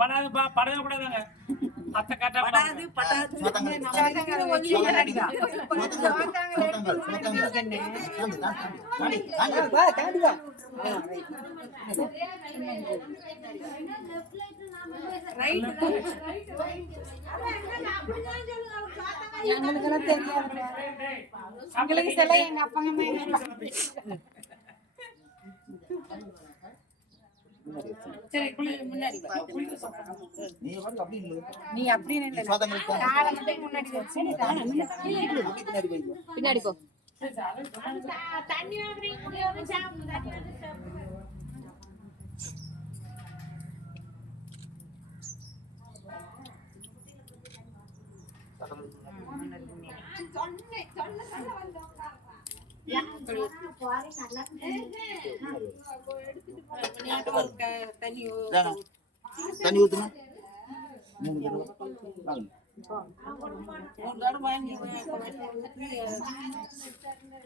படாது படவே கூடாதாங்க. அத்தை காட்டா படாது படாது. எங்களுக்கெல்லாம் தெரியாது. எங்களுக்கு சில எங்க அப்பங்க நீ அப்படின்னு பின்னாடி போ. தண்ணி ஊத்துங்க.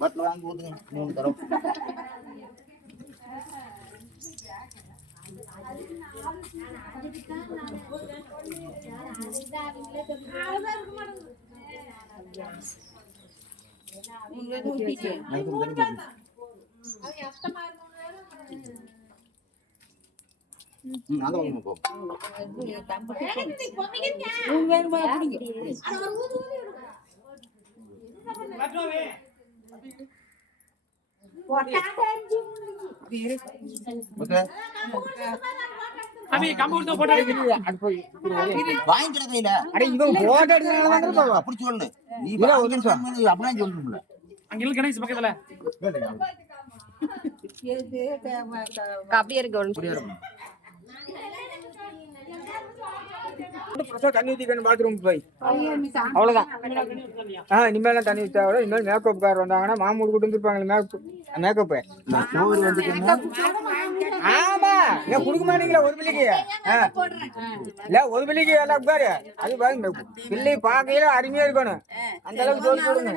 பட்டில் வாங்கி ஊத்துங்க 3 தரம். அப்படியே இருக்கு. தண்ணி ஊற்றிக்கணும் பாத்ரூம் போய் அவ்வளோதான். இனிமேல் தண்ணி ஊற்ற இனிமேல் மேக்கப் கார் வந்தாங்கன்னா மாமூல் கூட்டு வந்துருப்பாங்க மேக்கப்பு. ஆமா ஏன் கொடுக்க மாட்டீங்களா ஒரு பிள்ளைக்கு? இல்ல ஒரு பிள்ளைக்கு எல்லாம் பாரு. அது பாருங்க பிள்ளை பார்க்கையில அருமையா இருக்கணும். அந்த அளவுக்கு சொல்லி கொடுங்க.